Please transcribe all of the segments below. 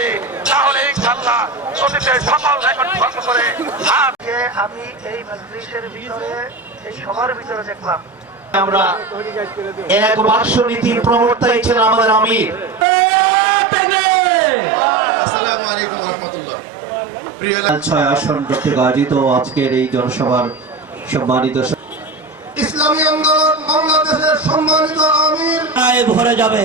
পারি তাহলে ইনশাল্লাহ অতীতের রেকর্ড ভঙ্গ করে আমি এই মজলিসের ভিতরে এই সবার ভিতরে দেখলাম। আজকের এই জনসভার সম্মানিত ইসলামী আন্দোলন বাংলাদেশের সম্মানিত আমির। ভরে যাবে।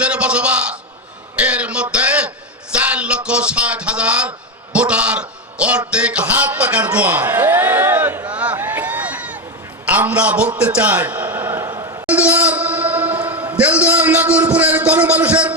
মানুষের বসবাস। এর মধ্যে চার লক্ষ ষাট হাজার ভোটার অর্ধেক হাত পাকার জোয়ার আমরা বলতে চাই দেলদুয়ার নাগরপুরের গণমানুষের